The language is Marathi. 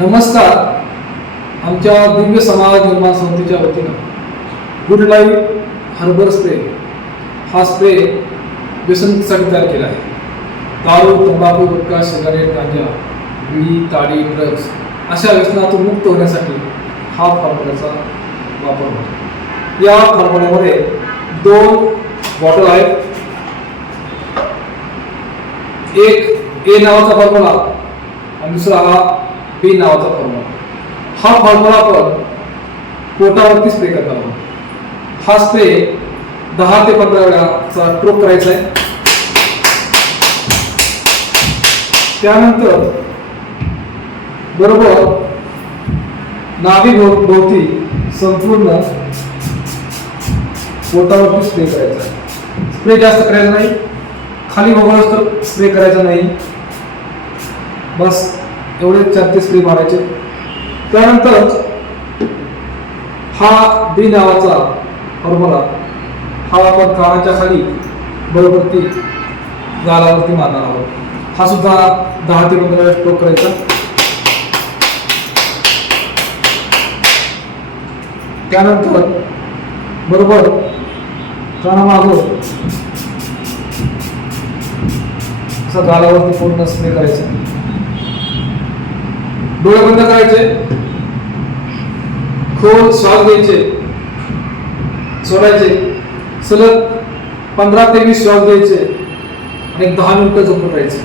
नमस्कार. आमच्या दिव्य समाज निर्माण समितीच्या वतीनं गुड लाईफ हर्बल स्प्रे हा स्प्रे व्यसनासाठी तयार केला आहे. दारू, तंबाखू, गुटखा, सिगारेट, गांजा, बिडी, ताडी, ड्रग्स अशा व्यसनातून मुक्त होण्यासाठी हा फॉर्म्युल्याचा वापर होतो. या फॉर्म्युल्यामध्ये 2 बॉटल आहेत. एक ए नावाचा फॉर्म्युला आणि दुसरा हा बी नावाचा फॉर्म्युला. हा फॉर्म्युला आपण पोटावरती स्प्रे करणार आहोत. हा स्प्रे 10 ते 15 वेळाचा स्ट्रोक करायचा आहे. त्यानंतर बरोबर नाभी भोवती संपूर्ण पोटावरती स्प्रे करायचा आहे. स्प्रे जास्त करायचा नाही, खाली वगळच तर स्प्रे करायचा नाही, बस एवढे 4 ते स्प्रे मारायचे. त्यानंतर हा बी नावाचा फॉर्म्युला हा आपण कानाच्या खाली बरोबर ती गालावरती मारणार आहोत. हा सुद्धा 10 ते 15 वेळा स्ट्रोक करायचा. त्यानंतर बरोबर कानामागून असा गालावरती पूर्ण स्प्रे करायचा. डोळे बंद करायचे, खोल श्वास घ्यायचे, सोडायचे, सलग 15 ते 20 श्वास घ्यायचे आणि 10 मिनिटं झोपून राहायचे.